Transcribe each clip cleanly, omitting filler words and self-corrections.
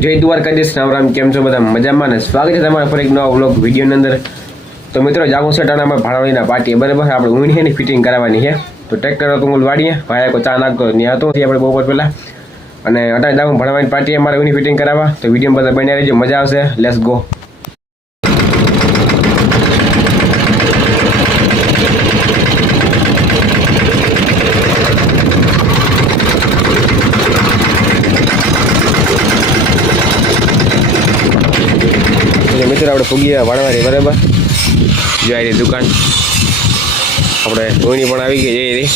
જય દ્વારકાધીશ, રામ રામ. કેમ છો બધા? મજામાં ને? સ્વાગત છે તમારા પર એક નવા વ્લોગ વિડીયોની અંદર. તો મિત્રો જાગું છે ટાણામાં ભાણવડીના પાટીએ, બરાબર. આપણે ઊંઘની ફિટિંગ કરાવવાની છે. તો ટ્રેક્ટર હતું હું વાડીએ, ભાઈ કોઈ ચા નાખતો ત્યાં હતો આપણે બપોર પહેલાં. અને અટાણે જાગું ભણવાની પાટીએ મારે ઊંઘની ફિટિંગ કરાવવા. તો વિડીયો બધા બન્યા રહેજો, મજા આવશે. Let's go. મિત્રો આપણે ફૂગી વાળવાની, બરાબર. જો આ દુકાન આપણે ધોની પણ આવી ગઈ જઈ રહી.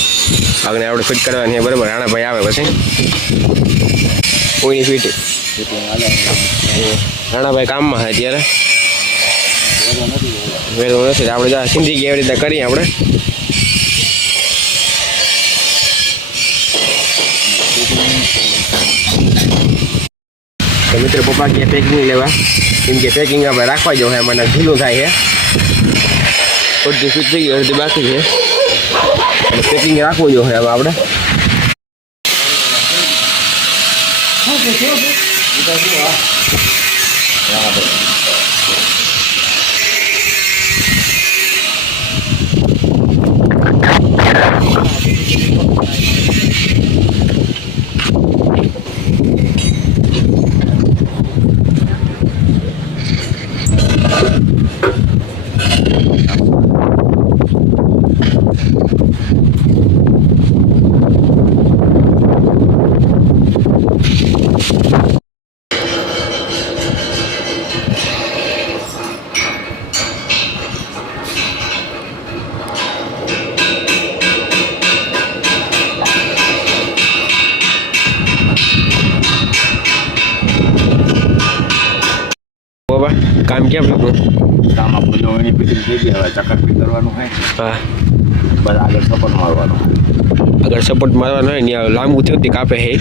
આગળ આપણે ફિટ કરવાની, બરાબર. રાણાભાઈ આવે પછી કોઈની ફિટ રાણાભાઈ કામમાં છે અત્યારે, વેરો નથી. આપણે જ્યાં સિંધી એવી રીતે કરીએ આપણે. તો મિત્રો પપ્પા ક્યાં પેકિંગ લેવા, કેમ કે પેકિંગ આપણે રાખવા જો મને ઢીલું થાય છે. અડધી ફીટ થઈ ગઈ, અડધી બાકી છે. પેકિંગ રાખવું જો હવે આપણે. કામ કેમ લાગતું? કામ આપણે જો એની ફિટિંગ થઈ ગઈ, હવે ચક્કર ફિટ કરવાનું હોય. હા, બસ આગળ સપોર્ટ મારવાનો. આગળ સપોર્ટ મારવાનો હોય ને લાંબુ થયું તે કાપે છે,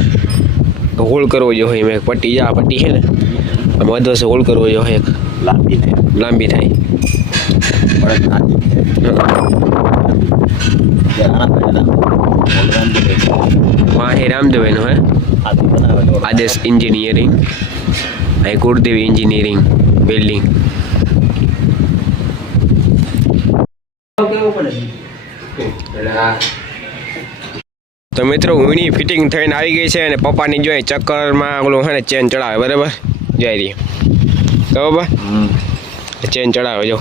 હોલ કરવો જોઈએ. મેં પટ્ટી પટ્ટી છે ને આમ અધવસે હોલ કરવો જોઈએ, એક લાંબી થાય. હા, હે રામદેવનો હે આદેશ એન્જિનિયરિંગ, અહીં ગુરુદેવ એન્જિનિયરિંગ બિલ્ડિંગ. તો મિત્રો ઊંઘની ફિટિંગ થઈને આવી ગઈ છે અને પપ્પાની જોઈ ચક્કરમાં ઓલું છે ને ચેન ચડાવે, બરાબર. જઈ રહી બરાબર, ચેન ચડાવે જો.